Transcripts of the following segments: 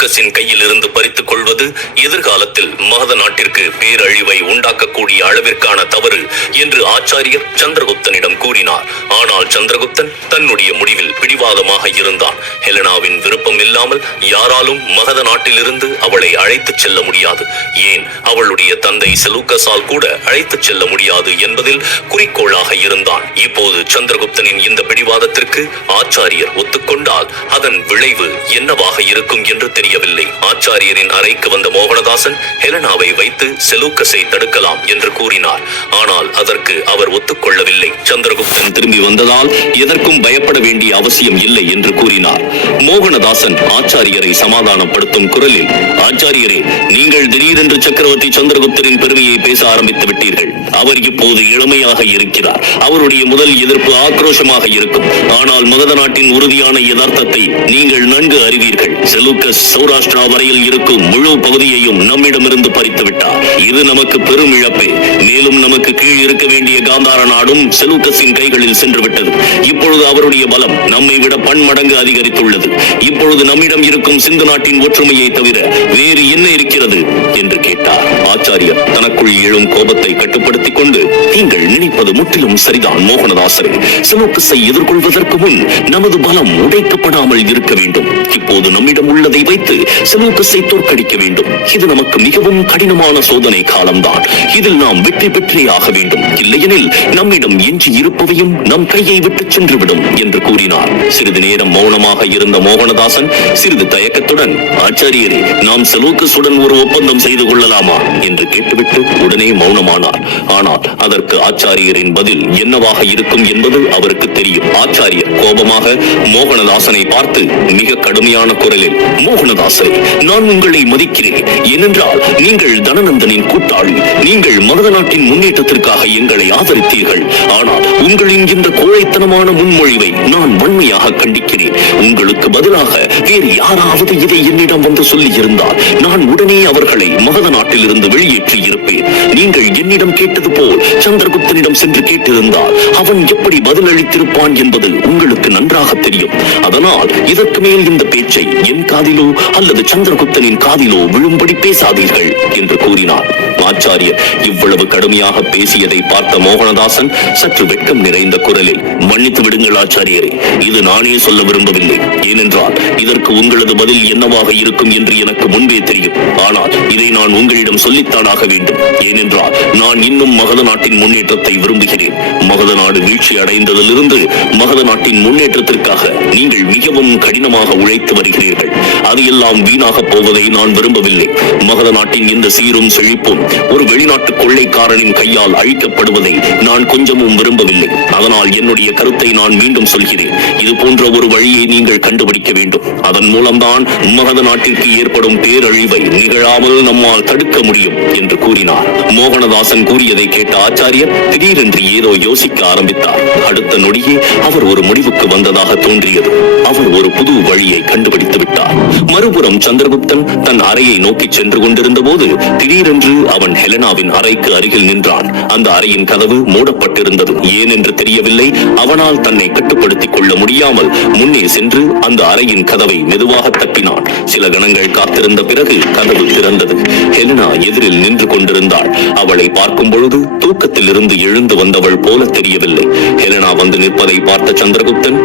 செலூக்கஸின் கையில் இருந்து பறித்துக் கொள்வது எதிர்காலத்தில் மகத நாட்டிற்கு பேரழிவை உண்டாக்கக்கூடிய அளவிற்கான தவறு என்று ஆச்சாரியர் சந்திரகுப்தனிடம் கூறினார். ஆனால் சந்திரகுப்தன் தன்னுடைய முடிவில் பிடிவாதமாக இருந்தான். ஹெலனாவின் விருப்பம் இல்லாமல் யாராலும் மகத நாட்டிலிருந்து அவளை அழைத்துச் செல்ல முடியாது. ஏன் அவளுடைய தந்தை செலூக்கஸால் கூட அழைத்துச் செல்ல முடியாது என்பதில் குறிக்கோளாக இருந்தான். இப்போது சந்திரகுப்தனின் இந்த பிடிவாதத்திற்கு ஆச்சாரியர் ஒத்துக்கொண்டால் அதன் விளைவு என்னவாக இருக்கும் என்று தெரியவில்லை. ஆச்சாரியரின் அறைக்கு வந்த மோகனதாசன் ஹெலனாவை வைத்து செலூக்கஸை தடுக்கலாம் என்று கூறினார். ஆனால் அதற்கு அவர் ஒத்துக்கொள்ளவில்லை. சந்திரகுப்தன் திரும்பி வந்ததால் எதற்கும் பயப்பட வேண்டிய அவசியம் இல்லை என்று கூறினார். மோகனதாசன் ஆச்சாரியரை சமாதானப்படுத்தும் குரலில், ஆச்சாரியரே, நீங்கள் திடீரென்று சக்கரவர்த்தி சந்திரகுப்தரின் பெருமையை பேச ஆரம்பித்து விட்டீர்கள். அவர் இப்போது இளமையாக இருக்கிறார். அவருடைய முதல் எதிர்ப்பு ஆக்ரோஷமாக இருக்கும். ஆனால் மகத நாட்டின் உறுதியான யதார்த்தத்தை நீங்கள் நன்கு அறிவீர்கள். செலூக்கஸ் சௌராஷ்டிரா வரையில் இருக்கும் முழு பகுதியையும் நம்மிடமிருந்து பறித்து விட்டார். இது நமக்கு பெரும் இழப்பு. மேலும் நமக்கு கீழ் இருக்க வேண்டிய காந்தார நாடும் செலூக்கஸின் கைகளில் சென்று விட்டது. இப்பொழுது அவருடைய பலம் நம்மை விட பன்மடங்கு அதிகரித்துள்ளது. இப்பொழுது நம்மிடம் இருக்கும் சிந்து நாட்டின் ஒற்றுமையை தவிர வேறு என்ன இருக்கிறது என்று கேட்டார். ஆச்சாரியர் தனக்குள் எழும் கோபத்தை கட்டுப்படுத்திக் கொண்டு, நீங்கள் நினைப்பது முற்றிலும் சரிதான் மோகனதாசரே. செலூக்கஸை எதிர்கொள்வதற்கு முன் நமது பலம் உடைக்கப்படாமல் இருக்க வேண்டும். இப்போது நம்மிடம் உள்ளதை வைத்து செலூக்கஸை தோற்கடிக்க வேண்டும். இது நமக்கு மிகவும் கடினமான சோதனை காலம்தான். இதில் நாம் வெற்றி பெற்றே ஆக வேண்டும். இல்லையெனில் நம்மிடம் எஞ்சி இருப்பவையும் நம் கையை விட்டு சென்றுவிடும் என்று கூறினார். சிறிது நேரம் மௌனமாக இருந்த மோகனதாசன் சிறிது தயக்கத்துடன், ஆச்சாரியரே, நாம் செலூக்கஸுடன் ஒரு ஒப்பந்தம் செய்து கொள்ளலாமா என்று கேட்டுவிட்டு உடனே மௌனமானார். ஆனால் அதற்கு ஆச்சாரியரின் பதில் என்னவாக இருக்கும் என்பது அவருக்கு தெரியும். ஆச்சாரியர் கோபமாக மோகனதாசனை பார்த்து மிக கடுமையான குரலில், மோகனதாசரே, நான் உங்களை மதிக்கிறேன். ஏனென்றால் நீங்கள் தனநந்தனின் கூட்டாளி. நீங்கள் மகத நாட்டின் முன்னேற்றத்திற்காக எங்களை ஆதரித்தீர்கள். ஆனால் உங்களின் இந்த கோழைத்தனமான முன்மொழிவை நான் வன்மையாக கண்டிக்கிறேன். உங்களுக்கு பதிலாக வேறு யாராவது இதை என்னிடம் வந்து சொல்லி இருந்தால் நான் உடனே அவர்களை மகத நாட்டில் இருந்து வெளியேற்றி இருப்பேன். நீங்கள் என்னிடம் கேட்டது போல் சந்திரகுப்தனிடம் சென்று கேட்டிருந்தால் அவன் எப்படி பதிலளித்திருப்பான் என்பது உங்களுக்கு நன்றாக தெரியும். அதனால் இதற்கு மேல் இந்த பேச்சை என் காதிலோ அல்லது சந்திரகுப்தனின் காதிலோ விழும்படி பேசாதீர்கள் என்று கூறினார். ஆச்சாரியர் இவ்வளவு கடுமையாக பேசியதை பார்த்த மோகனதாசன் சற்று வெட்கம் நிறைந்த குரலில், மன்னித்து விடுங்கள் ஆச்சாரியரே, இது நானே சொல்ல விரும்பவில்லை. ஏனென்றால் இதற்கு உங்களது பதில் என்னவாக இருக்கும் என்று எனக்கு முன்பே தெரியும். ஆனால் இதை நான் உங்களிடம் சொல்லித்தானாக வேண்டும். ஏனென்றால் நான் இன்னும் மகத நாட்டின் முன்னேற்றத்தை விரும்புகிறேன். மகத நாடு வீழ்ச்சி அடைந்ததிலிருந்து மகத நாட்டின் முன்னேற்றத்திற்காக நீங்கள் மிகவும் கடினமாக உழைத்து வருகிறீர்கள். அது எல்லாம் வீணாக போவதை நான் விரும்பவில்லை. மகத நாட்டின் இந்த சீரும் செழிப்பும் ஒரு வெளிநாட்டு கொள்ளைக்காரனின் கையால் அழிக்கப்படுவதை நான் கொஞ்சமும் விரும்பவில்லை. அதனால் என்னுடைய கருத்தை நான் மீண்டும் சொல்கிறேன். இது போன்ற ஒரு வழியை நீங்கள் கண்டுபிடிக்க வேண்டும். அதன் மூலம்தான் மகத நாட்டிற்கு ஏற்படும் பேரழிவை நிகழாமல் நம்மால் தடுக்க முடியும் என்று கூறினார். மோகனதாசன் கூறியதை கேட்ட ஆச்சாரியர் திடீரென்று ஏதோ யோசிக்க ஆரம்பித்தார். அடுத்த நொடியே அவர் ஒரு முடிவுக்கு வந்ததாக தோன்றியது. அவர் ஒரு புது வழியை கண்டுபிடித்து விட்டார். மறுபுறம் சந்திரகுப்தன் தன் அறையை நோக்கி சென்று கொண்டிருந்த போது திடீரென்று அவன் ஹெலனாவின் அறைக்கு அருகில் நின்றான். அந்த அறையின் கதவு மூடப்பட்டிருந்தது. ஏன் என்று தெரியவில்லை. அவனால் தன்னை கட்டுப்படுத்திக் கொள்ள முடியாமல் முன்னே சென்று அந்த அறையின் கதவை மெதுவாக தட்டினான். சில கணங்கள் காத்திருந்த பிறகு கதவு திறந்தது. ஹெலனா எதிரில் நின்று கொண்டிருந்தாள். அவளை பார்க்கும் பொழுது தூக்கத்தில் இருந்து எழுந்து வந்தவள் போல தெரியவில்லை. ஹெலனா வந்து நிற்பதை பார்த்த சந்திரகுப்தன்,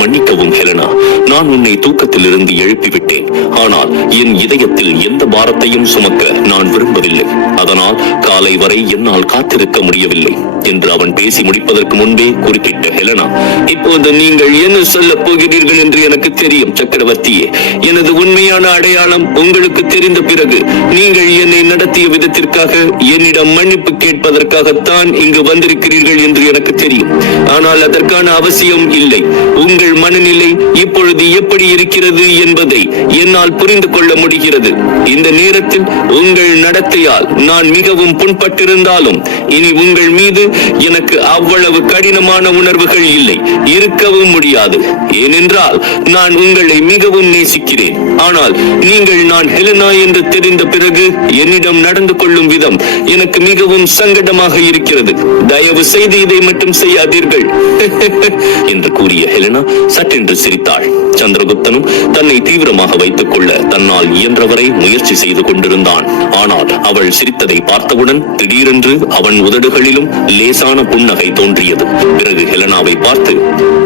மன்னிக்கவும் ஹெலனா, நான் உன்னை தூக்கத்தில் இருந்து எழுப்பிவிட்டேன். ஆனால் என் இதயத்தில் எந்த பாரத்தையும் சுமக்க நான் விரும்பவில்லை. அதனால் காலை வரை என்னால் காத்திருக்க முடியவில்லை என்று அவன் பேசி முடிப்பதற்கு முன்பே குறுக்கிட்ட ஹெலனா, இப்போது நீங்கள் என்ன சொல்ல போகிறீர்கள் என்று எனக்கு தெரியும் சக்கரவர்த்தியே. எனது உண்மையான அடையாளம் உங்களுக்கு தெரிந்த பிறகு நீங்கள் என்னை நடத்திய விதத்திற்காக என்னிடம் மன்னிப்பு கேட்பதற்காகத்தான் இங்கு வந்திருக்கிறீர்கள் என்று எனக்கு தெரியும். ஆனால் அதற்கான அவசியம் இல்லை. உங்கள் மனநிலை இப்பொழுது எப்படி இருக்கிறது என்பதை என்னால் புரிந்து கொள்ள முடிகிறது. இந்த நேரத்தில் உங்கள் நடத்தையால் நான் மிகவும் புண்பட்டிருந்தாலும் இனி உங்கள் மீது எனக்கு அவ்வளவு கடினமான உணர்வுகள் இல்லை, இருக்கவும் முடியாது. ஏனென்றால் நான் உங்களை மிகவும் நேசிக்கிறேன். ஆனால் நீங்கள் நான் ஹெலனா என்று தெரிந்த பிறகு என்னிடம் நடந்து கொள்ளும் விதம் எனக்கு மிகவும் சங்கடமாக இருக்கிறது. தயவு செய்து இதை மட்டும் செய்யாதீர்கள் என்று கூறிய ஹெலனா சட்டென்று சிரித்தாள். சந்திரகுப்தனும் தன்னை தீவிரமாக வைத்துக் கொள்ள தன்னால் இயன்றவரை முயற்சி செய்து கொண்டிருந்தான். ஆனால் அவள் சிரித்ததை பார்த்தவுடன் திடீரென்று அவன் உதடுகளிலும் லேசான புன்னகை தோன்றியது. பிறகு ஹெலனாவை பார்த்து,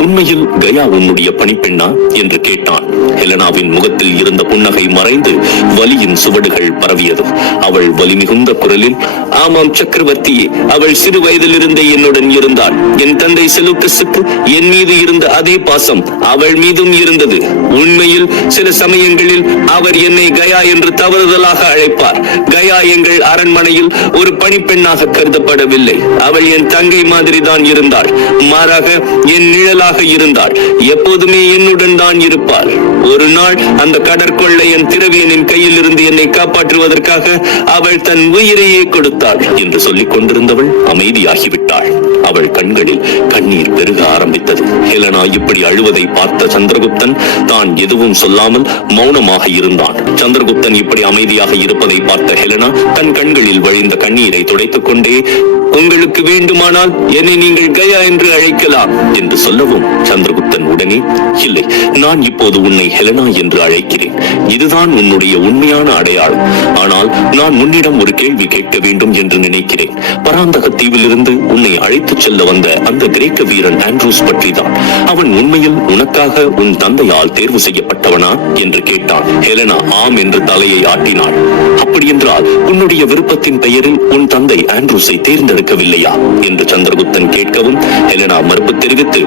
உண்மையில் கயா உன்னுடைய பணிப்பெண்ணா என்று கேட்டான். ஹெலனாவின் முகத்தில் இருந்த புன்னகை மறைந்து வலியின் சுவடுகள் பரவியது. அவள் வலி மிகுந்த குரலில், ஆமாம் சக்கரவர்த்தியே, அவள் சிறு வயதிலிருந்தே என்னுடன் இருந்தாள். என் தந்தை செலூக்கஸுக்கு என் மீது இருந்த அதே பாசம் அவள் மீதும் இருந்தது. உண்மையில் சில சமயங்களில் அவர் என்னை கயா என்று தவறுதலாக அழைப்பார். கயா எங்கள் அரண்மனையில் ஒரு பணிப்பெண்ணாக கருதப்படவில்லை. அவள் என் தங்கை மாதிரி தான் இருந்தாள். மாறாக என் நிழலாக இருந்தாள். எப்போதுமே என்னுடன் தான் இருப்பாள். ஒரு நாள் அந்த கடற்கொள்ளையன் திரவியனின் கையில் இருந்து என்னை காப்பாற்றுவதற்காக அவள் தன் உயிரையே கொடுத்தாள் என்று சொல்லிக் கொண்டிருந்தவள் அமைதியாகிவிட்டாள். அவள் கண்களில் கண்ணீர் பெருக ஆரம்பித்தது. ஹெலனா இப்படி அழுவதை பார்த்த சந்திரகுப்தன் தான் எதுவும் சொல்லாமல் மௌனமாக இருந்தான். சந்திரகுப்தன் இப்படி அமைதியாக இருப்பதை பார்த்த ஹெலனா தன் கண்களில் வழிந்த கண்ணீரை துடைத்துக் கொண்டே, உங்களுக்கு வேண்டுமானால் என்னை நீங்கள் கயா என்று அழைக்கலாம் என்று சொல்லவும் சந்திரகுப்தன் உடனே, இல்லை, நான் இப்போது உன்னை ஹெலனா என்று அழைக்கிறேன். இதுதான் உன்னுடைய உண்மையான அடையாளம். ஆனால் நான் உன்னிடம் ஒரு கேள்வி கேட்க வேண்டும் என்று நினைக்கிறேன். பராந்தக தீவிலிருந்து உன்னை அழைத்துச் செல்ல வந்த அந்த கிரேக்க வீரன் ஆண்ட்ரூஸ் பற்றிதான். அவன் உண்மையில் உனக்காக உன் தந்தையால் தேர்வு செய்யப்பட்டவனா என்று கேட்டான். ஹெலனா ஆம் என்று தலையை ஆட்டினாள். அப்படியென்றால் உன்னுடைய விருப்பத்தின் பெயரில் உன் தந்தை ஆண்ட்ரூஸை தேர்ந்தெடுக்கவில்லையா என்று சந்திரகுப்தன் கேட்கவும் ஹெலனா மறுப்பு தெரிவித்து,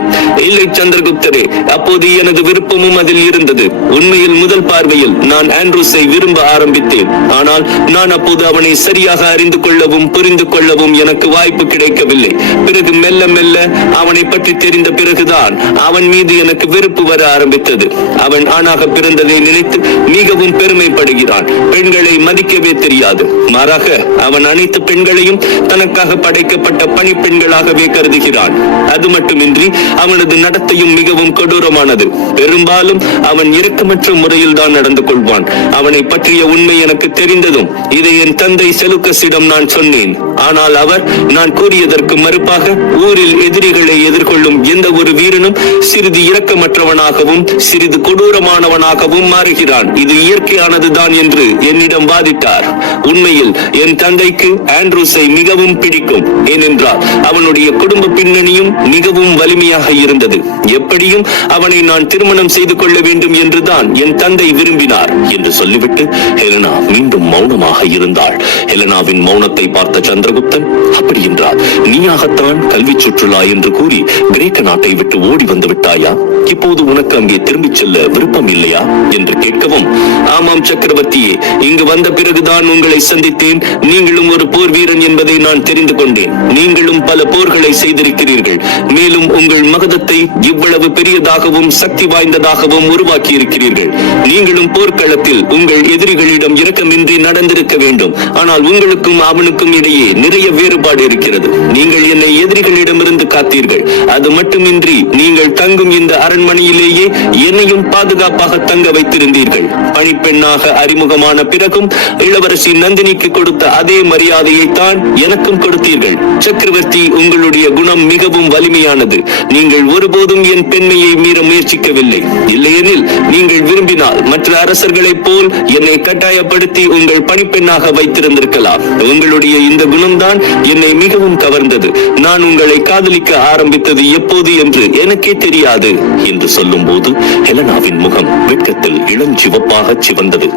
இல்லை சந்திரகுப்தரே, அப்போது எனது விருப்பமும் அதில் இருந்தது. உண்மையில் முதல் பார்வையில் நான் ஆண்ட்ரூஸை விரும்ப ஆரம்பித்தேன். ஆனால் நான் அப்போது அவனை சரியாக அறிந்து கொள்ளவும் புரிந்து கொள்ளவும் எனக்கு வாய்ப்பு கிடைக்கவில்லை. பிறகு மெல்ல மெல்ல அவனை பற்றி தெரிந்த பிறகுதான் அவன் மீது எனக்கு வெறுப்பு வர ஆரம்பித்தது. அவன் ஆணாக பிறந்ததை நினைத்து மிகவும் பெருமைப்படுகிறான். பெண்களை மதிக்கவே தெரியாது. மாறாக அவன் அனைத்து பெண்களையும் தனக்காக படைக்கப்பட்ட பணிப்பெண்களாகவே கருதுகிறான். அது மட்டுமின்றி அவனது நடத்தையும் மிகவும் கொடூரமானது. பெரும்பாலும் அவன் இரக்கமற்ற முறையில் தான் நடந்து கொள்வான். அவனை பற்றிய உண்மை எனக்கு தெரிந்ததும் இதை என் தந்தை செலூக்கஸிடம் நான் சொன்னேன். ஆனால் அவர் நான் கூறியதற்கு மறுப்பாக ஊரில் எதிரிகளை எதிர்கொள்ளும் எந்த ஒரு வீரனும் சிறிது இரக்கமற்றவனாகவும் சிறிது கொடூரமானவனாகவும் மாறுகிறான். இது இயற்கையானதுதான் என்று என்னிடம் வாதிட்டார். உண்மையில் என் தந்தைக்கு ஆண்ட்ரூஸை மிகவும் பிடிக்கும். ஏனென்றால் அவனுடைய குடும்ப பின்னணியும் மிகவும் வலிமையாக இருந்தது. எப்படியும் அவனை நான் திருமணம் செய்து கொள்ள வேண்டும் என்றுதான் என் தந்தை விரும்பினார் என்று சொல்லிவிட்டு ஹெலனா மீண்டும் மௌனமாக இருந்தாள். ஹெலனாவின் மௌனத்தை பார்த்த சந்திரகுப்தன், அப்படி என்றால் நீயாகத்தான் கல்வி சுற்றுலா என்று கூறி கிரேக்க நாட்டை விட்டு ஓடி வந்து விட்டாயா? இப்போது உனக்கு அங்கே திரும்பிச் செல்ல விருப்பம் இல்லையா என்று கேட்கவும், ஆமாம் சக்கரவர்த்தியே, இங்கு வந்த பிறகுதான் உங்களை சந்தித்தேன். நீங்களும் ஒரு போர் வீரன் என்பதை நான் தெரிந்து கொண்டேன். நீங்களும் பல போர்களை செய்திருக்கிறீர்கள். மேலும் உங்கள் மகதத்தை இவ்வளவு பெரியதாகவும் சக்தி வாய்ந்ததாகவும் உருவாக்கி இருக்கிறீர்கள். நீங்களும் போர்க்களத்தில் உங்கள் எதிரிகளிடம் இரக்கமின்றி நடந்திருக்க வேண்டும். ஆனால் உங்களுக்கும் அவனுக்கும் இடையே நிறைய வேறுபாடு இருக்கிறது. நீங்கள் என்னை எதிரிகளிடமிருந்து காத்தீர்கள். அது மட்டுமின்றி நீங்கள் தங்கும் இந்த அரண்மனையிலேயே என்னையும் பாதுகாப்பாக தங்க வைத்திருந்தீர்கள். பணிப்பெண்ணாக அறிமுகமான பிறகும் இளவரசி நந்தினிக்கு கொடுத்த அதே மரியாதையை தான் எனக்கும் கொடுத்தீர்கள். சக்கரவர்த்தி, உங்களுடைய குணம் மிகவும் வலிமையானது. நீங்கள் ஒருபோதும் என் பெண்மையை மீற முயற்சிக்கவில்லை. இல்லையெனில் நீங்கள் விரும்பினால் மற்ற அரசர்களைப் போல் என்னை கட்டாயப்படுத்தி உங்கள் பணிப்பெண்ணாக வைத்திருந்திருக்கலாம். உங்களுடைய இந்த குணம்தான் என்னை மிகவும் கவர்ந்தது. நான் உங்களை காதலிக்க ஆரம்பித்தது எப்போது என்று எனக்கே தெரியாது என்று சொல்லும் போது ஹெலனாவின் முகம் வெட்கத்தில் இளஞ்சிவப்பாக சிவந்தது.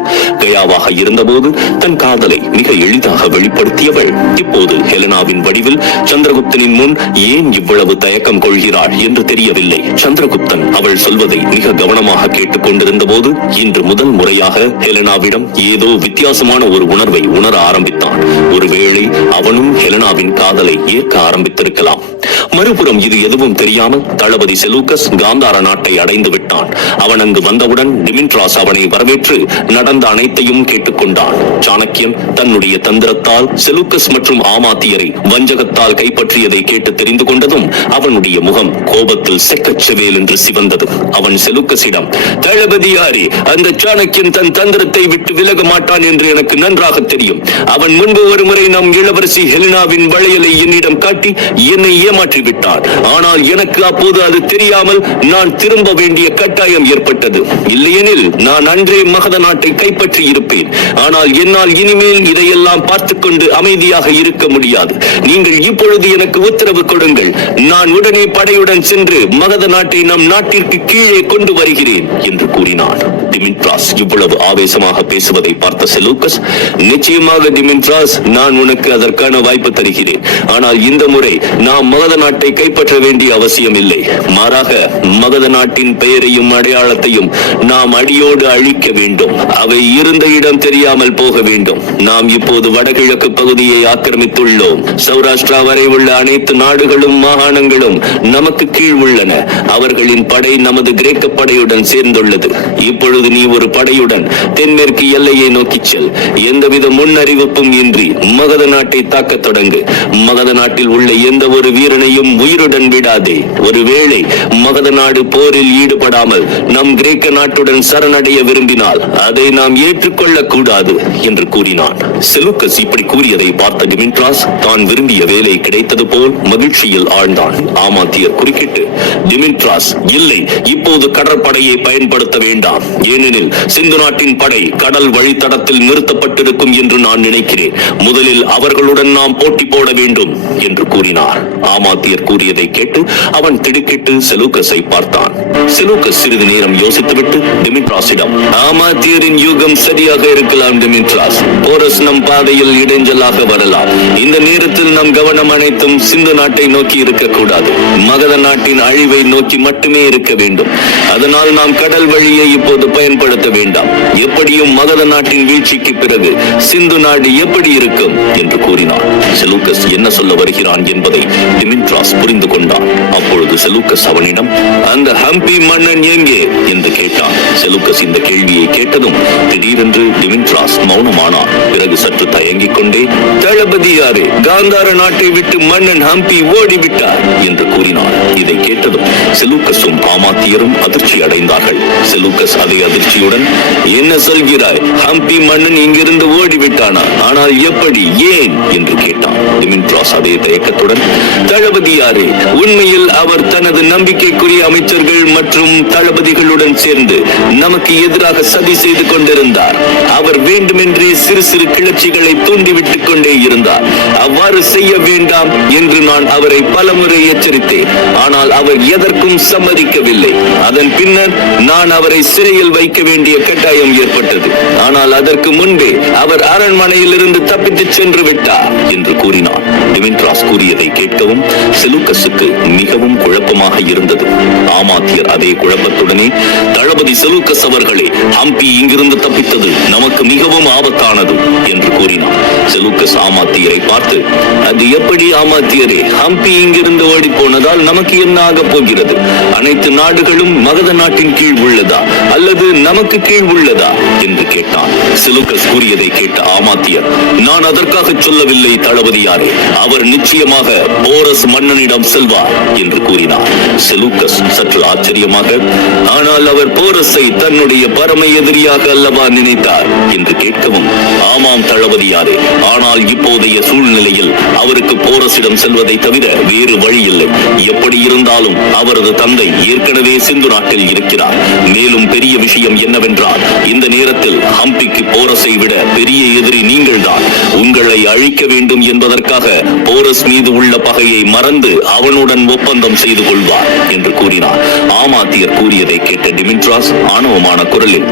கயாவாக இருந்தபோது தன் காதலை மிக எளிதாக வெளிப்படுத்தியவள் இப்போது ஹெலனாவின் வடிவில் சந்திரகுப்தனின் முன் ஏன் இவ்வளவு தயக்கம் கொள்கிறாள் என்று தெரியவில்லை. சந்திரகுப்தன் அவள் சொல்வதை மிக கவனமாக கேட்டுக் கொண்டிருந்த போது இன்று முதல் முறையாக ஹெலனாவிடம் ஏதோ வித்தியாசமான ஒரு உணர்வை உணர ஆரம்பித்தான். ஒருவேளை அவனும் ஹெலனாவின் காதலை ஏற்க ஆரம்பித்திருக்கலாம். மறுபுறம் இது எதுவும் தெரியாமல் தளபதி செலூக்கஸ் காந்தார நாட்டை அடைந்து விட்டான். அவன் அங்கு வந்தவுடன் டிமிட்ராஸ் அவனை வரவேற்று நடந்த அனைத்தையும் கேட்டுக்கொண்டான். சாணக்கியன் தன்னுடைய தந்திரத்தால் செலூக்கஸ் மற்றும் ஆமாத்தியரை வஞ்சகத்தால் கைப்பற்றியதை கேட்டு தெரிந்து கொண்டதும் அவனுடைய முகம் கோபத்தில் செக்கச்செவேல் என்று சிவந்தது. அவன் செலூக்கஸிடம், தளபதியாரே, அந்த சாணக்கியன் தன் தந்திரத்தை விட்டு விலக மாட்டான் என்று எனக்கு நன்றாக தெரியும். அவன் முன்பு ஒருமுறை நம் இளவரசி ஹெலனாவின் வளையலை என்னிடம் காட்டி என்னை ஏமாற்றி விட்டான். ஆனால் எனக்கு அப்போது அது தெரியாமல் நான் நான் திரும்ப வேண்டிய கட்டாயம் ஏற்பட்டது. இல்லையெனில் நான் அன்றே மகத நாட்டை கைப்பற்றி இருப்பேன். ஆனால் என்னால் இனிமேல் இதையெல்லாம் பார்த்துக் கொண்டு அமைதியாக இருக்க முடியாது. நீங்கள் இப்பொழுது எனக்கு உத்தரவு கொடுங்கள். நான் உடனே படையுடன் சென்று மகத நாட்டை நம் நாட்டிற்கு கீழே கொண்டு வருகிறேன் என்று கூறினான். டிமிட்ராஸ் இவ்வளவு ஆவேசமாக பேசுவதை பார்த்த செலூக்கஸ், நிச்சயமாக டிமிட்ராஸ், நான் உனக்கு அதற்கான வாய்ப்பு தருகிறேன். ஆனால் இந்த முறை நாம் மகத நாட்டை கைப்பற்ற வேண்டிய அவசியம் இல்லை. மாறாக மகத நாட்டின் பெயரையும் அடையாளத்தையும் நாம் அடியோடு அழிக்க வேண்டும். அவை இருந்த இடம் தெரியாமல் போக வேண்டும். நாம் இப்போது வடகிழக்கு பகுதியை ஆக்கிரமித்துள்ளோம். சௌராஷ்டிரா வரை உள்ள அனைத்து நாடுகளும் மாகாணங்களும் நமக்கு கீழ் உள்ளன. அவர்களின் படை நமது கிரேக்க படையுடன் சேர்ந்துள்ளது. இப்பொழுது நீ ஒரு படையுடன் தென்மேற்கு எல்லையை நோக்கி செல். எந்தவித முன்னறிவிப்பும் இன்றி மகத நாட்டை தாக்க தொடங்கு. மகத நாட்டில் உள்ள எந்த ஒரு வீரனையும் உயிருடன் விடாதே. ஒருவேளை மகத நாடு போரில் ஈடுபடாமல் நம் கிரேக்க நாட்டுடன் சரணடைய விரும்பினால் அதை நாம் ஏற்றுக்கொள்ளக் கூடாது என்று கூறினான். செலூக்கஸ் இப்படி கூறியதை பார்த்த டிமிட்ராஸ் தான் விரும்பிய வேலை கிடைத்தது போல் மகிழ்ச்சியில் ஆழ்ந்தான். ஆமாத்தியர் குறுக்கிட்டு, டிமிட்ராஸ், இல்லை, இப்போது கடற்படையை பயன்படுத்த வேண்டாம். ஏனெனில் சிந்து நாட்டின் படை கடல் வழித்தடத்தில் நிறுத்தப்பட்டிருக்கும் என்று நான் நினைக்கிறேன். முதலில் அவர்களுடன் நாம் போட்டி போட வேண்டும் என்று கூறினார். ஆமாத்தியர் கூறியதை கேட்டு அவன் திடுக்கிட்டு செலூக்கஸை பார்த்தான். செலூக்கஸ் சிறிது நேரம் யோசித்துவிட்டு டிமிட்ராஸிடம், ஆமாத்தியரின் யூகம் சரியாக இருக்கலாம் டிமிட்ராஸ். போரஸ் நம் பாதையில் இடைஞ்சலாக வரலாம். இந்த நேரத்தில் நம் கவனம் அனைத்தும் சிந்து நாட்டை நோக்கி இருக்கக்கூடாது. மகத நாட்டின் அழிவை நோக்கி மட்டுமே இருக்க வேண்டும். அதனால் நாம் கடல் வழியை இப்போது பயன்படுத்த வேண்டாம். எப்படியும் மகத நாட்டின் வீழ்ச்சிக்கு பிறகு சிந்து நாடு எப்படி இருக்கும் என்று கூறினார். செலூக்கஸ் என்ன சொல்ல வருகிறான் என்பதை டிமிட்ராஸ் புரிந்து கொண்டான். அப்பொழுது செலூக்கஸ் அவனிடம், அந்த ஹம்பி மன்னன் எங்கே என்று கேட்டான். செலூக்கஸ் இந்த கேள்வியை கேட்டதும் திடீரென்று டிமிட்ராஸ் மௌனமானார். பிறகு சற்று தயங்கிக் கொண்டே, தளபதியாரே, காந்தார நாட்டை விட்டு மன்னன் ஹம்பி ஓடிவிட்டார் என்று கூறினார். இதை கேட்டதும் செலூக்கஸும் ஆமாத்தியரும் அதிர்ச்சி அடைந்தார்கள். செலூக்கஸ் அதே அதிர்ச்சியுடன், என்ன சொல்கிறாய்? ஹம்பி மன்னன் இங்கிருந்து ஓடிவிட்டானா? ஆனால் எப்படி, ஏன் என்று கேட்டான். டிமிட்ராஸ் அதே தயக்கத்துடன், தளபதியாரே, உண்மையில் அவர் தனது நம்பிக்கைக்குரிய அமைச்சர்கள் மற்றும் தளபதிகளுடன் சேர்ந்து நமக்கு எதிராக சதி செய்து கொண்டிருந்தார். அவர் வேண்டுமென்றே சிறு சிறு கிளர்ச்சிகளை தூண்டிவிட்டுக் கொண்டே இருந்தார். அவ்வாறு செய்ய வேண்டாம் என்று நான் அவரை பலமுறை எச்சரித்தேன். ஆனால் அவர் எதற்கும் சம்மதிக்கவில்லை. அதன் பின்னர் நான் அவரை சிறையில் வைக்க வேண்டிய கட்டாயம் ஏற்பட்டது. ஆனால் அதற்கு முன்பே அவர் அரண்மனையில் இருந்து தப்பித்து சென்று விட்டார் என்று கூறினார். டிமிட்ராஸ் கூறியதை கேட்கவும் செலூக்கஸுக்கு மிகவும் குழப்பமாக இருந்தது. ஆமாத்தியர் அதே குழப்பத்துடனே, தளபதி செலூக்கஸ் அவர்களே, ஹம்பி இங்கிருந்து தப்பித்தது நமக்கு மிகவும் ஆபத்தானது என்று கூறினார். செலூக்கஸ் ஆமாத்தியரை பார்த்து, அது எப்படி ஆமாத்தியரே? ஹம்பி இங்கிருந்து ஓடி போனதால் நமக்கு என்ன ஆகப் போகிறது? அனைத்து நாடுகளும் மகத நாட்டின் கீழ் உள்ளதா அல்லது நமக்கு கீழ் உள்ளதா என்று கேட்டான். செலூக்கஸ் கூறியதை கேட்ட ஆமாத்தியர், நான் அதற்காக சொல்லவில்லை தளபதியாரே. அவர் நிச்சயமாக போரஸ் மன்னனிடம் செல்வார் என்று கூறினார். செலூக்கஸ் சற்று ஆச்சரியமாக, ஆனால் அவர் போரஸை தன்னுடைய பரம எதிரியாக அல்லவா நினைத்தார் என்று கேட்கவும், ஆமாம் தளபதியாரே, ஆனால் இப்போதைய சூழ்நிலையில் அவருக்கு போரஸிடம் செல்வதை தவிர வேறு வழி இல்லை. எப்படி இருந்தாலும் அவரது தந்தை ஏற்கனவே சிந்து நாட்டில் இருக்கிறார். மேலும் பெரிய விஷயம் என்னவென்றால், இந்த நேரத்தில் ஹம்பிக்கு போரஸை விட பெரிய எதிரி நீங்கள்தான். உங்களை அழிக்க வேண்டும் என்பதற்காக போரஸ் மீது உள்ள பகையை மறந்து அவனுடன் ஒப்பந்தம் செய்து கொள்வார் என்று கூறினார். ஆமாத்தியர் கூறியதை கேட்ட டிமிட்ராஸ் ஆணவமான குரலில்,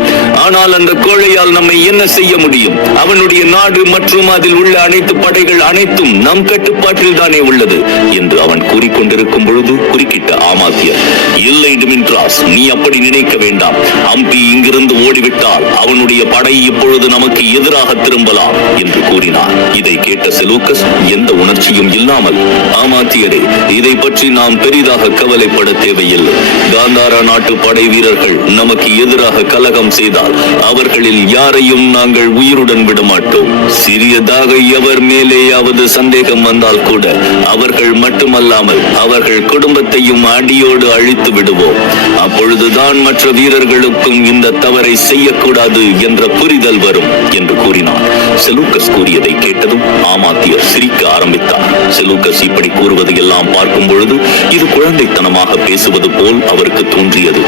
ஆனால் அந்த கோழையால் நம்மை என்ன செய்ய முடியும்? அவனுடைய நாடு மற்றும் அதில் உள்ள அனைத்து படைகள் அனைத்தும் நம் கட்டுப்பாட்டில் தானே உள்ளது என்று அவன் கூறிக்கொண்டிருக்கும் பொழுது குறுக்கிட்ட ஆமாத்தியர், இல்லை டிமிட்ராஸ், நீ அப்படி நினைக்க வேண்டாம். ஹம்பி இங்கிருந்து ஓடிவிட்டால் அவனுடைய படை இப்பொழுது நமக்கு எதிராக திரும்பலாம் என்று கூறினார். இதை கேட்ட செலூக்கஸ் எந்த உணர்ச்சியும் இல்லாமல், ஆமாத்தியரே, இதை பற்றி நாம் பெரிதாக கவலைப்பட தேவையில்லை. காந்தாரா நாட்டு படை வீரர்கள் நமக்கு எதிராக கலகம் செய்தால் அவர்களில் யாரையும் நாங்கள் உயிருடன் விட மாட்டோம். சிறியதாக எவர் மேலேயாவது சந்தேகம் வந்தால் கூட அவர்கள் மட்டுமல்லாமல் அவர்கள் குடும்பத்தையும் அடியோடு அழித்து விடுவோம். அப்பொழுதுதான் மற்ற வீரர்களுக்கும் இந்த தவறை செய்யக்கூடாது என்ற புரிதல் வரும் என்று கூறினார். செலூக்கஸ் கூறியதை கேட்டதும் ஆமாத்தியர் சிரிக்க ஆரம்பித்தார். செலூக்கஸ் இப்படி கூறுவது எல்லாம் பார்க்கும் பொழுது இது குழந்தைத்தனமாக பேசுவது போல் அவருக்கு தோன்றியது.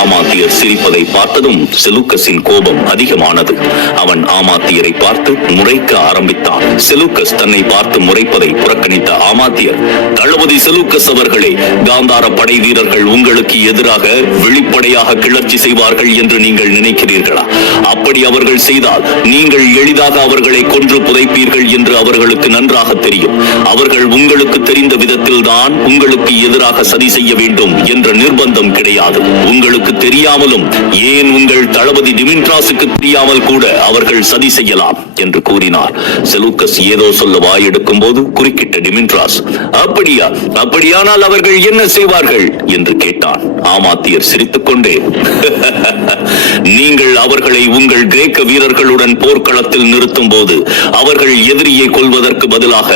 ஆமாத்தியர் சிரிப்பதை பார்த்ததும் செலூக்கஸின் கோபம் அதிகமானது. அவன் ஆமாத்தியரை பார்த்து முறைக்க ஆரம்பித்தான். செலூக்கஸ் தன்னை பார்த்து முறைப்பதை புறக்கணித்த ஆமாத்தியர், தளபதி செலூக்கஸ் அவர்களே, காந்தார படை வீரர்கள் உங்களுக்கு எதிராக வெளிப்படையாக கிளர்ச்சி செய்வார்கள் என்று நீங்கள் நினைக்கிறீர்களா? அப்படி அவர்கள் செய்தால் நீங்கள் எளிதாக அவர்களை கொன்று புதைப்பீர்கள் என்று அவர்களுக்கு நன்றாக தெரியும். அவர்கள் உங்களுக்கு தெரிந்த விதத்தில் தான் உங்களுக்கு எதிராக சதி செய்ய வேண்டும் என்ற நிர்பந்தம் கிடையாது. உங்களுக்கு தெரியாமலும், ஏன் உங்கள் தளபதி டிமிட்ராஸுக்கு தெரியாமல் கூட அவர்கள் சதி செய்யலாம் என்று கூறினார். செலூக்கஸ் ஏதோ சொல்ல வாயெடுக்கும் போது குறுக்கிட்ட டிமிட்ராஸ், அப்படியானால் அவர்கள் என்ன செய்வார்கள் என்று கேட்டான். ஆமாத்தியர் சிரித்துக் கொண்டே, நீங்கள் அவர்களை உங்கள் கிரேக்க வீரர்களுடன் போர்க்களத்தில் நிறுத்தும் போது அவர்கள் எதிரியை கொல்வதற்கு பதிலாக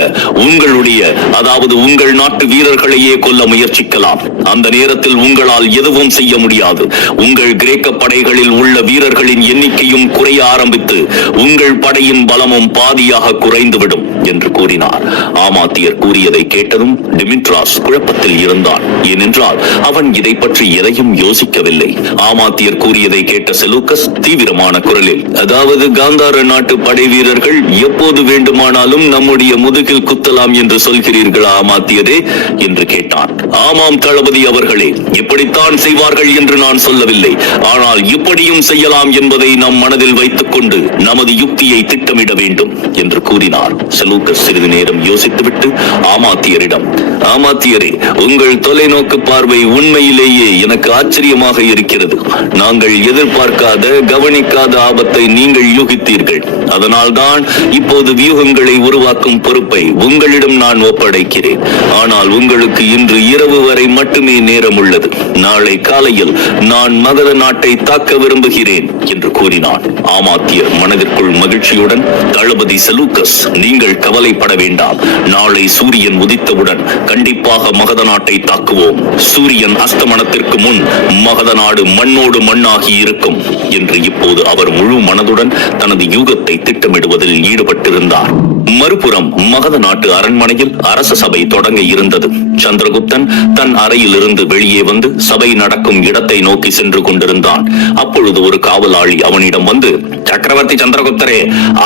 உங்கள் நாட்டு வீரர்களையே கொல்ல முயற்சிக்கலாம். அந்த நேரத்தில் உங்களால் எதுவும் செய்ய முடியாது. உங்கள் கிரேக்க படைகளில் உள்ள வீரர்களின் எண்ணிக்கையும் குறைய ஆரம்பித்து உங்கள் படையின் பலமும் பாதியாக குறைந்துவிடும் என்று கூறினார். ஆமாத்தியர் கூறியதை கேட்டதும் டிமிட்ராஸ் குழப்பத்தில் இருந்தான். ஏனென்றால் அவன் இதை பற்றி எதையும் யோசிக்கவில்லை. ஆமாத்தியர் கூறியதை கேட்ட செலூக்கஸ் தீவிரமான குரலில், அதாவது காந்தார நாட்டு படை வீரர்கள் எப்போது வேண்டுமானாலும் நம்முடைய முதுகில் குத்தலாம் என்று சொல்கிறீர்களா ஆமாத்தியரே என்று கேட்டான். ஆமாம் தளபதி அவர்களே, இப்படித்தான் செய்வார்கள் என்று நான் சொல்லவில்லை. ஆனால் இப்படியும் செய்யலாம் என்பதை நம் மனதில் வைத்துக் கொண்டு நமது யுக்தியை திட்டமிட வேண்டும் என்று கூறினார். செலூக்கஸ் சிறிது நேரம் யோசித்துவிட்டு ஆமாத்தியரிடம், ஆமாத்தியரே, உங்கள் தொலைநோக்கு பார்வை உண்மையிலேயே எனக்கு ஆச்சரியமாக இருக்கிறது. நாங்கள் எதிர்பார்க்காத கவனிக்காத ஆபத்தை நீங்கள் யூகித்தீர்கள். அதனால்தான் இப்போது வியூகங்களை உருவாக்கும் பொறுப்பை உங்களிடம் நான் ஒப்படைக்கிறேன். ஆனால் உங்களுக்கு இன்று இரவு வரை மட்டுமே நேரம் உள்ளது. நாளை காலையில் நான் மகத நாட்டை தாக்க விரும்புகிறேன் என்று கூறினான். ஆமாத்தியர் மனதிற்குள் மகிழ்ச்சியுடன், தளபதி செலூக்கஸ், நீங்கள் கவலைப்பட வேண்டாம். நாளை சூரியன் உதித்தவுடன் கண்டிப்பாக மகத நாட்டை தாக்குவோம். சூரியன் அஸ்தமனத்திற்கு முன் மகத நாடு மண்ணோடு மண்ணாகி இருக்கும் என்று இப்போது அவர் முழு மனதுடன் தனது யூகத்தை திட்டமிடுவதில் ஈடுபட்டிருந்தார். மறுபுறம் மகத நாட்டு அரண்மனையில் அரச சபை தொடங்க இருந்தது. சந்திரகுப்தன் தன் அறையில் இருந்து வெளியே வந்து சபை நடக்கும் இடத்தை நோக்கி சென்று கொண்டிருந்தான். அப்பொழுது ஒரு காவலாளி அவனிடம் வந்து, சக்கரவர்த்தி சந்திரகுப்தரே,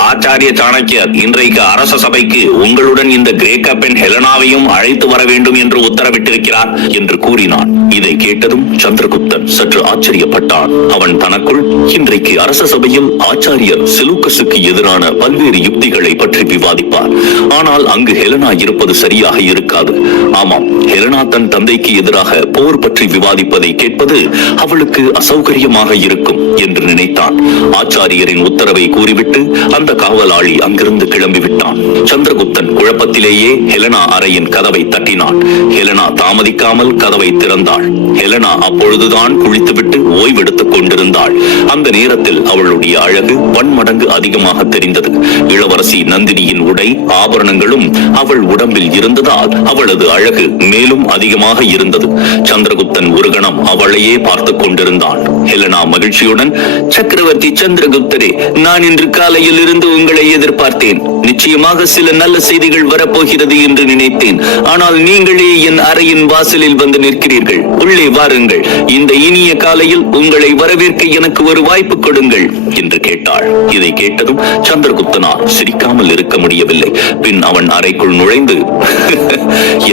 ஆச்சாரிய சாணக்கியர் இன்றைக்கு அரச சபைக்கு உங்களுடன் இந்த கிரேக்க பெண் ஹெலனாவையும் அழைத்து வர வேண்டும் என்று உத்தரவிட்டிருக்கிறார் என்று கூறினான். இதை கேட்டதும் சந்திரகுப்தன் சற்று ஆச்சரியப்பட்டான். அவன் தனக்குள், இன்றைக்கு அரச சபையில் ஆச்சாரியர் செலூக்கஸுக்கு எதிரான பல்வேறு யுக்திகளை பற்றி விவாதிப்பார். ஆனால் அங்கு ஹெலனா இருப்பது சரியாக இருக்காது. ஆமாம், ஹெலனா தன் தந்தைக்கு எதிராக போர் பற்றி விவாதிப்பதை கேட்பது அவளுக்கு அசௌகரியமாக இருக்கும் என்று நினைத்தான். ஆச்சாரியரின் உத்தரவை கூறிவிட்டு அந்த காவலாளி அங்கிருந்து கிளம்பிவிட்டான். சந்திரகுப்தன் குழப்பத்திலேயே ஹெலனா அறையின் கதவை தட்டினான். ஹெலனா தாமதிக்காமல் கதவை திறந்தாள். ஹெலனா அப்பொழுதுதான் குளித்துவிட்டு ஓய்வெடுத்துக் கொண்டிருந்தாள். அந்த நேரத்தில் அவளுடைய அழகு பன்மடங்கு அதிகமாக தெரிந்தது. இளவரசி நந்தினியின் உடை ஆபரணங்களும் அவள் உடம்பில் இருந்ததால் அவளது அழகு மேலும் அதிகமாக இருந்தது. சந்திரகுப்தன் ஒரு கணம் அவளையே பார்த்துக் கொண்டிருந்தான். ஹெலனா மகிழ்ச்சியுடன், சக்கரவர்த்தி சந்திரகுப்தரே, நான் இன்று காலையில் இருந்து உங்களை எதிர்பார்த்தேன். நிச்சயமாக சில நல்ல செய்திகள் வரப்போகிறது என்று நினைத்தேன். ஆனால் நீங்களே என் அறையின் வாசலில் வந்து நிற்கிறீர்கள். உள்ளே வாருங்கள். இந்த இனிய காலையில் உங்களை வரவேற்க எனக்கு ஒரு வாய்ப்பு கொடுங்கள் என்று கேட்டாள். இதை கேட்டதும் சந்திரகுப்தனால் சிரிக்காமல் இருக்க முடியவில்லை. பின் அவன் அறைக்குள் நுழைந்து,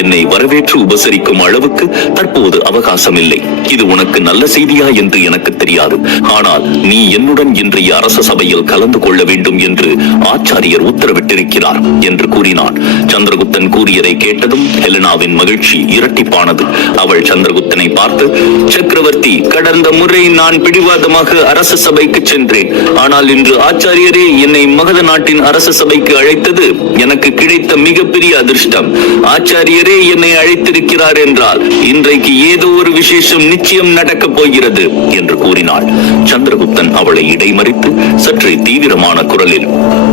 என்னை வரவேற்று உபசரிக்கும் அளவுக்கு தற்போது அவகாசம் இல்லை. இது உனக்கு நல்ல செய்தியா என்று எனக்கு தெரியாது. ஆனால் நீ என்னுடன் இன்றைய அரச சபையில் கலந்து கொள்ள வேண்டும் என்று ஆச்சாரியர் உத்தரவிட்டிருக்கிறார் என்று கூறினான். சந்திரகுப்தன் கூறியதை கேட்டதும் ஹெலனாவின் மகிழ்ச்சி இரட்டிப்பானது. அவள் சந்திரகுப்தனை பார்த்து, சக்கரவர்த்தி, கடந்த முறை நான் பிடிவாதமாக அரச சபைக்கு சென்றேன். ஆனால் இன்று ஆச்சாரியரே என்னை மகத நாட்டின் அரச சபைக்கு அழைத்தது எனக்கு கிடைத்த மிகப்பெரிய அதிர்ஷ்டம். ஆச்சாரியரே என்னை அழைத்திருக்கிறார் என்றால் இன்றைக்கு ஏதோ ஒரு விசேஷம் நிச்சயம் நடக்கப் போகிறது என்று கூறினாள். சந்திரகுப்தன் சந்திரகுப்தன் அவளை இடைமறித்து சற்றே தீவிரமான குரலில்,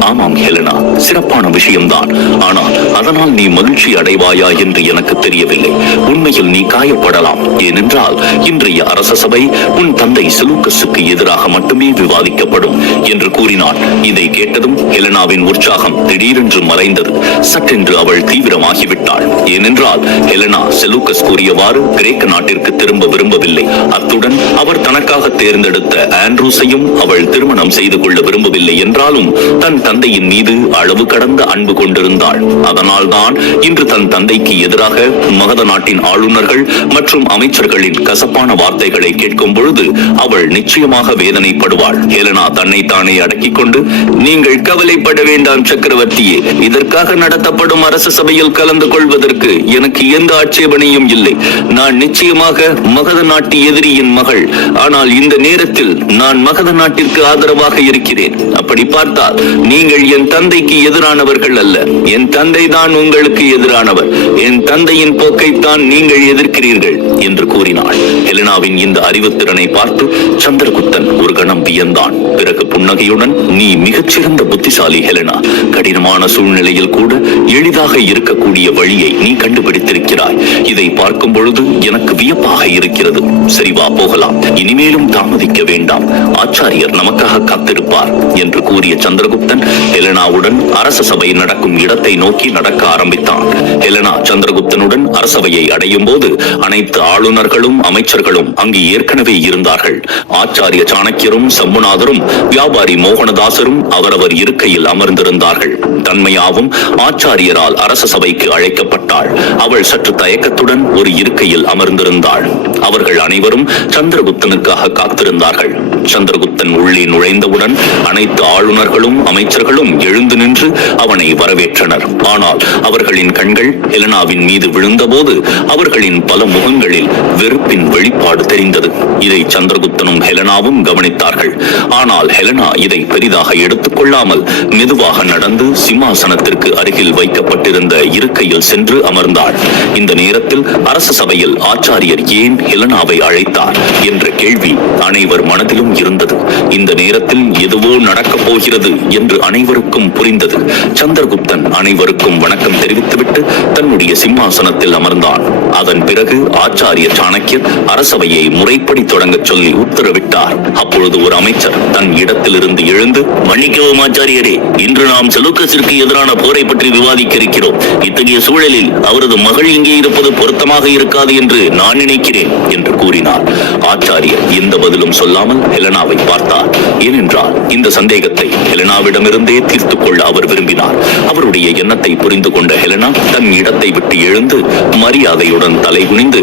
ஆமாம் ஹெலனா, சிறப்பான விஷயம்தான். ஆனால் அதனால் நீ மகிழ்ச்சி அடைவாயா என்று எனக்கு தெரியவில்லை. உண்மையில் நீ காயப்படலாம். ஏனென்றால் இன்றைய அரச சபை உன் தந்தை செலூக்கஸுக்கு எதிராக மட்டுமே விவாதிக்கப்படும் என்று கூறினான். இதை கேட்டதும் ஹெலனாவின் உற்சாகம் திடீரென்று மறைந்தது. சற்றென்று அவள் தீவிரமாகிவிட்டாள். ஏனென்றால் ஹெலனா செலூக்கஸ் கூறியவாறு கிரேக்க நாட்டிற்கு திரும்ப விரும்பவில்லை. அத்துடன் அவர் தனக்காக தேர்ந்தெடுத்த ஆண்ட்ரூஸையும் அவள் திருமணம் செய்து கொள்ள விரும்பவில்லை என்றாலும் தன் தந்தையின் மீது அளவு கடந்த அன்பு கொண்டிருந்தாள். அதனால்தான் இன்று தன் தந்தைக்கு எதிராக மகத நாட்டின் ஆளுநர்கள் மற்றும் அமைச்சர்களின் கசப்பான வார்த்தைகளை கேட்கும் பொழுது அவள் நிச்சயமாக வேதனைப்படுவாள். ஹெலனா தன்னை தானே அடக்கிக் கொண்டு, நீங்கள் கவலைப்பட வேண்டாம் சக்கரவர்த்தியே, இதற்காக நடத்தப்படும் அரச சபையில் கலந்து கொள்வதற்கு எனக்கு எந்த ஆட்சேபனையும் இல்லை. நான் நிச்சயமாக மகத நாட்டு எதிரியின் மகள். ஆனால் இந்த நேரத்தில் நான் மகத நாட்டிற்கு ஆதரவாக இருக்கிறேன். அப்படி பார்த்தால் நீங்கள் என் தந்தைக்கு எதிரானவர்கள் அல்ல. என் தந்தை தான் உங்களுக்கு எதிரானவர். என் தந்தையின் போக்கைத்தான் நீங்கள் எதிர்க்கிறீர்கள் என்று கூறினாள். ஹெலனாவின் இந்த அறிவுத்திறனை பார்த்து சந்திரகுப்தன் ஒரு கணம் வியந்தான். பிறகு புன்னகையுடன், நீ மிகச்சிறந்த புத்திசாலி ஹெலனா. கடினமான சூழ்நிலையில் கூட எளிதாக இருக்கக்கூடிய வழியை நீ கண்டுபிடித்திருக்கிறாய். இதை பார்க்கும் பொழுது எனக்கு வியப்பாக இருக்கிறது. சரி, வா போகலாம். இனிமேலும் தாமதிக்க வேண்டாம். ஆச்சாரியர் நமக்காக காத்திருப்பார் என்று கூறிய சந்திரகுப்தன் ஹெலனாவுடன் அரச சபை நடக்கும் இடத்தை நோக்கி நடக்க ஆரம்பித்தான். ஹெலனா சந்திரகுப்தனுடன் அரசவையை அடையும் போது அனைத்து ஆளுநர்களும் அமைச்சர்களும் அங்கு ஏற்கனவே இருந்தார்கள். ஆச்சாரிய சாணக்கியரும் சம்புநாதரும் வியாபாரி மோகனதாசரும் அவரவர் இருக்கையில் அமர்ந்திருந்தார்கள். தன்மையாவும் ஆச்சாரியரால் அரச சபைக்கு அழைக்கப்பட்டாள். அவள் சற்று தயக்கத்துடன் ஒரு இருக்கையில் அமர்ந்திருந்தாள். அவர்கள் அனைவரும் சந்திரகுப்தனுக்காக காத்திருந்தார்கள். சந்திரகுப்தன் உள்ளே நுழைந்தவுடன் அனைத்து ஆளுநர்களும் அமைச்சர்களும் எழுந்து நின்று அவனை வரவேற்றனர். ஆனால் அவர்களின் கண்கள் ஹெலனாவின் மீது விழுந்தபோது அவர்களின் பல முகங்களில் வெறுப்பின் வெளிப்பாடு தெரிந்தது. இதை சந்திரகுப்தனும் ஹெலனாவும் கவனித்தார்கள். ஆனால் ஹெலனா இதை பெரிதாக எடுத்துக் கொள்ளாமல் மெதுவாக நடந்து சிம்மாசனத்திற்கு அருகில் வைக்கப்பட்டிருந்த இருக்கையில் சென்று அமர்ந்தாள். இந்த நேரத்தில் அரச சபையில் ஆச்சாரியர் ஏன் ஹெலனாவை அழைத்தார் என்ற கேள்வி அனைவர் மனதிலும் இருந்தது. இந்த நேரத்தில் எதுவோ நடக்கப் போகிறது என்று அனைவருக்கும் புரிந்தது. சந்திரகுப்தன் அனைவருக்கும் வணக்கம் தெரிவித்துவிட்டு தன்னுடைய சிம்மாசனத்தில் அமர்ந்தான். அதன் பிறகு ஆச்சாரிய சாணக்கியர் அரசவையை முறைப்படி தொடங்க சொல்லி உத்தரவிட்டார். அப்பொழுது ஒரு அமைச்சர் தன் இடத்திலிருந்து எழுந்து, மன்னிக்கவும் ஆச்சாரியரே, இன்று நாம் செலூக்கஸிற்கு எதிரான போரை பற்றி விவாதிக்க இருக்கிறோம். இத்தகைய சூழலில் அவரது மகள் இங்கே இருப்பது பொருத்தமாக இருக்காது என்று நான் நினைக்கிறேன் என்று கூறினார். ஆச்சாரியர் எந்த பதிலும் சொல்லாமல் ஹெலனாவை பார்த்தார். ஏனென்றால் இந்த சந்தேகத்தை ஹெலனாவிடமிருந்தே தீர்த்துக் கொள்ள அவர் விரும்பினார். அவருடைய எண்ணத்தை புரிந்து கொண்ட ஹெலனா தன் இடத்தை விட்டு எழுந்து மரியாதையுடன் தலை குனிந்து,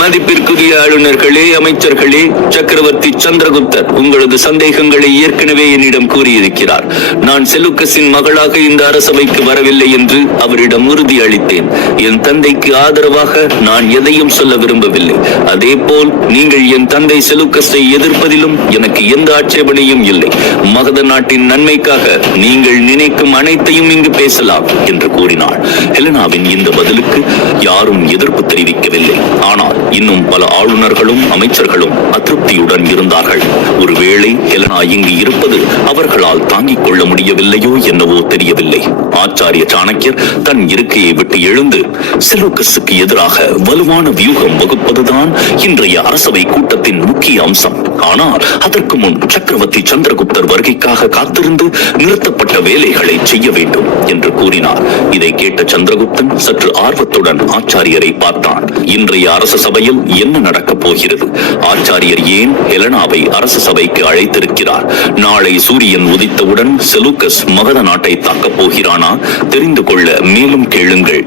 மதிப்பிற்குரிய ஆளுநர்களே, அமைச்சர்களே, சக்கரவர்த்தி சந்திரகுப்தர் உங்களது சந்தேகங்களை ஏற்கனவே என்னிடம் கூறியிருக்கிறார். நான் செலூக்கஸின் மகளாக இந்த அரசவைக்கு வரவில்லை என்று அவரிடம் உறுதி அளித்தேன். என் தந்தைக்கு ஆதரவாக நான் எதையும் சொல்ல விரும்பவில்லை. அதே போல் நீங்கள் என் தந்தை செலூக்கஸை எதிர்ப்பதிலும் எனக்கு எந்த ஆட்சேபனையும் இல்லை. மகத நாட்டின் நன்மைக்காக நீங்கள் நினைக்கும் அனைத்தையும் இங்கு பேசலாம் என்று கூறினாள். ஹெலனாவின் இந்த பதிலுக்கு யாரும் எதிர்ப்பு தெரிவிக்கவில்லை. ஆனால் இன்னும் பல ஆளுநர்களும் அமைச்சர்களும் அதிருப்தியுடன் இருந்தார்கள். ஒருவேளை ஹெலனா இங்கு இருப்பது அவர்களால் தாங்கிக் கொள்ள முடியவில்லையோ என்னவோ தெரியவில்லை. ஆச்சாரிய சாணக்கியர் தன் இருக்கையை விட்டு எழுந்து, செலூக்கஸுக்கு எதிராக வலுவான வியூகம் வகுப்பதுதான் இன்றைய அரசவை கூட்டத்தின் முக்கிய அம்சம். ஆனால் அதற்கு முன் சக்கரவர்த்தி சந்திரகுப்தர் வருகைக்காக காத்திருந்து நிறுத்தப்பட்ட வேலைகளை செய்ய வேண்டும் என்று கூறினார். இதை கேட்ட சந்திரகுப்தன் சற்று ஆர்வத்துடன் ஆச்சாரியரை பார்த்தான். இன்றைய அரச சபையில் என்ன நடக்கப் போகிறது? ஆச்சாரியர் ஏன் ஹெலனாவை அரச சபைக்கு அழைத்திருக்கிறார்? நாளை சூரியன் உதித்தவுடன் செலூக்கஸ் மகத நாட்டை தாக்கப் போகிறானா? தெரிந்து கொள்ள மேலும் கேளுங்கள்.